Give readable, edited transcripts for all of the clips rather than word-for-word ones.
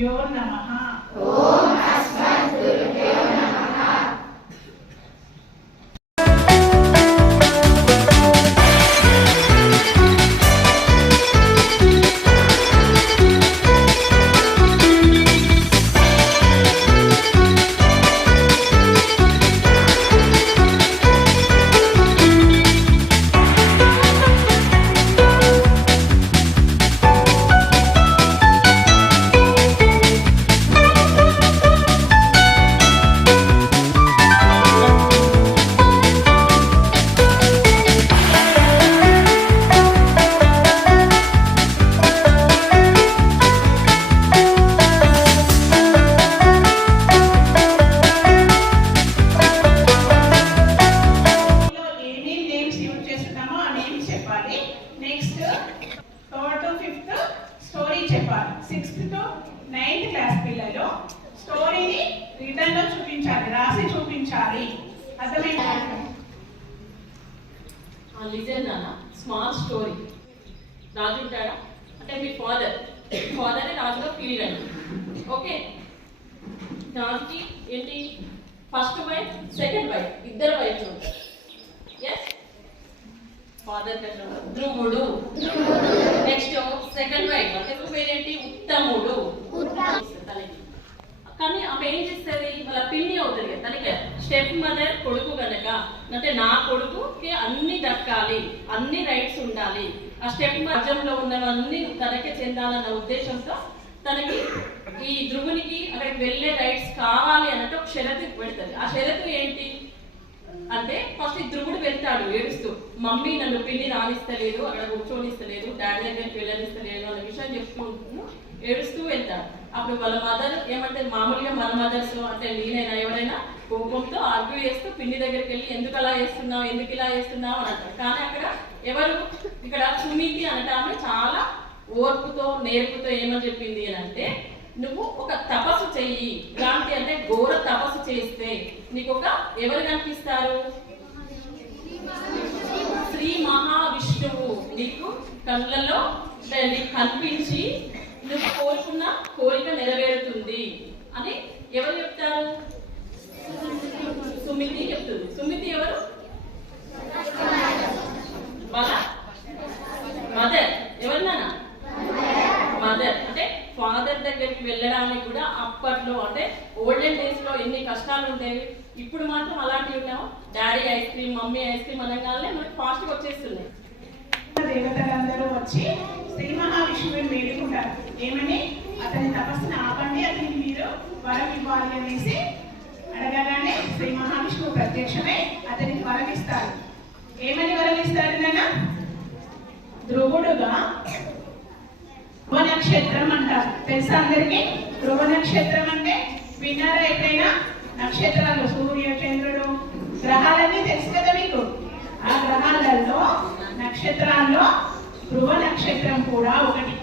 గురుభ్యో నమః. ఓం అస్మద్ గురుభ్యో నమః. Next 3rd to 5th story చెప్పాలి. 6th to 9th క్లాస్ పిల్లలు స్టోరీని రిటర్న్ లో చూపించాలి, రాసి చూపించాలి. అర్థమైందా? లిజన్ నాన్న. Small story. రాజు ఉంటాడా అంటే మీ ఫాదర్ రాజుగా ఫీల్ అండి. ఓకే, రాజుకి ఏంటి ఫస్ట్ వైఫ్ సెకండ్ వైఫ్ ఇద్దరు వైఫ్ ఉంటారు. ఎస్, ఫాదర్ ధ్రువుడు. నెక్స్ట్ సెకండ్ వైఫ్ అంటే పేరేంటి ఉత్తముడు. కానీ ఆమె ఏం చేస్తుంది, వాళ్ళ పిన్ని అవుతుంది కదా తనకి స్టెప్ మదర్. కొడుకు కనుక అంటే నా కొడుకుకి అన్ని దక్కాలి, అన్ని రైట్స్ ఉండాలి, ఆ స్టెప్ మధ్యంలో ఉన్నవన్నీ తనకే చెందాలన్న ఉద్దేశంతో తనకి ఈ ధ్రువునికి అక్కడికి వెళ్ళే రైట్స్ కావాలి అన్నట్టు ఒక షరతు పెడుతుంది. ఆ షరతు ఏంటి అంటే ఫస్ట్ ఈ ధ్రువుడు వెళ్తాడు ఏడుస్తూ, మమ్మీ నన్ను పిల్లి రానిస్తలేదు, అక్కడ కూర్చొనిస్తలేదు, డాడీ దగ్గరికి వెళ్ళనిస్తలేదు అన్న విషయం చెప్పుకుంటూ ఏడుస్తూ వెళ్తాడు. అప్పుడు వాళ్ళ మదర్ ఏమంటే మామూలుగా మన మదర్స్ అంటే నేనైనా ఎవరైనా కోపంతో ఆర్గ్యూ చేస్తూ పిల్లి దగ్గరికి వెళ్ళి ఎందుకు అలా చేస్తున్నావు, ఎందుకు ఇలా చేస్తున్నావు అని అంటారు. కానీ అక్కడ ఎవరు ఇక్కడ సుమితి అనట ఆమె చాలా ఓర్పుతో నేర్పుతో ఏమని చెప్పింది అని అంటే, నువ్వు ఒక తపస్సు చెయ్యి, ఇలాంటి అంటే ఘోర తపస్సు చేస్తే నీకు ఒక ఎవరు కనిపిస్తారు, శ్రీ మహావిష్ణువు నీకు కళ్ళలో నీకు కనిపించి నువ్వు కోరుకున్న కోరిక నెరవేరుతుంది అని ఎవరు చెప్తారు, సుమితి చెప్తుంది. సుమితి ఎవరు, వాళ్ళ మదర్. ఎవరు నాన్న, మదర్. అంటే ఫాదర్ దగ్గరికి వెళ్ళడానికి కూడా అప్పట్లో అంటే ఓల్డెన్ డేస్ లో ఎన్ని కష్టాలు ఉండేవి. ఇప్పుడు మాత్రం అలాంటివి ఉన్నావు, daddy ice cream mummy ice cream అనగానే మనకి ఫాస్ట్ గా వచ్చేస్తున్నాయి. దేవతలందరూ వచ్చి శ్రీ మహావిష్ణువుని వేడుకుంటారు. ఏమని, అతని తపస్సును ఆపండి, అతనికి మీరు వరం ఇవ్వాలి అనేసి అడగగానే శ్రీ మహావిష్ణువు ప్రత్యక్షమై అతనికి వరం ఇస్తారు. ఏమని వరం ఇస్తారు నాన్న, ధ్రువుడుగా ధ్రువ నక్షత్రం అంటారు. తెలుసా అందరికి? ధ్రువ నక్షత్రం అంటే విన్నారా ఎప్పుడైనా? నక్షత్రాలు సూర్య చంద్రుడు గ్రహాలన్నీ తెలుసు కదా మీకు. ఆ గ్రహాలలో నక్షత్రాల్లో ధ్రువ నక్షత్రం కూడా ఒకటి.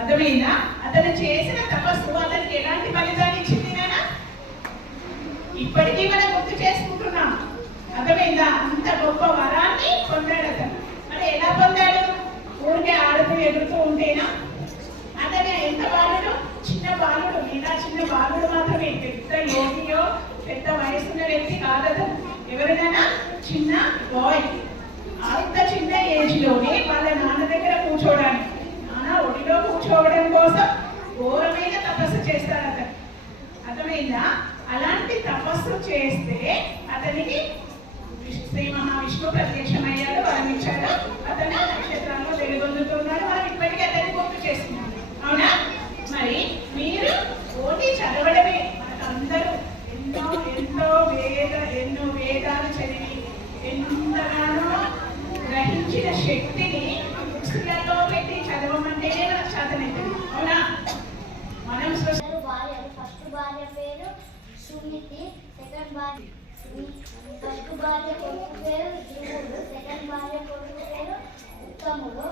అర్థమైందా? అతను చేసిన తపస్సు అతనికి ఎలాంటి ఫలితాన్ని ఇచ్చింది నాన్న? ఇప్పటికీ మనం గుర్తు చేసుకుంటున్నాం. అర్థమైందా? అంత గొప్ప వరాన్ని పొందాడు అతను. మరి ఎలా పొందాడు? ఊరికే ఆడుతూ ఎగురుతూ ఉంటేనా? అతను ఎంత బాలుడు, చిన్న బాలుడు. ఇలా చిన్న బాలుడు మాత్రమే, పెద్ద యోగియో పెద్ద వయసున్న వ్యక్తి కాదతను. ఎవరినైనా చిన్న బాయ్. అంత చిన్న ఏజ్ లోనే వాళ్ళ నాన్న దగ్గర కూర్చోవడానికి, నాన్న ఒడిలో కూర్చోవడం కోసం ఘోరమైన తపస్సు చేస్తాడు అతను. అర్థమైందా? అలాంటి తపస్సు చేస్తే అతనికి శ్రీ మహావిష్ణువు ప్రత్యక్షమయ్యాడు, వరం ఇచ్చాడు. అతను నక్షత్రాల్లో వెలుగొందుతున్నాడు. మనం ఇప్పటికీ అతన్ని గుర్తు చేస్తున్నాడు. అవునా? మరి మీరు ఓటి చదవడమే, మనకందరూ ఎన్నో వేదాలు చదివి ఎంతగానో గ్రహించిన శక్తిని బుక్స్లలో పెట్టి చదవమంటేనే మనకు సాధనవుతుంది. అవునా? మనం ఫస్ట్ భార్య పేరు సుమితి, సెకండ్ భార్య ఫస్ట్ భార్య కొడుకు పేరు ధ్రువుడు, సెకండ్ భార్య కొడుకు పేరు ఉత్తముడు,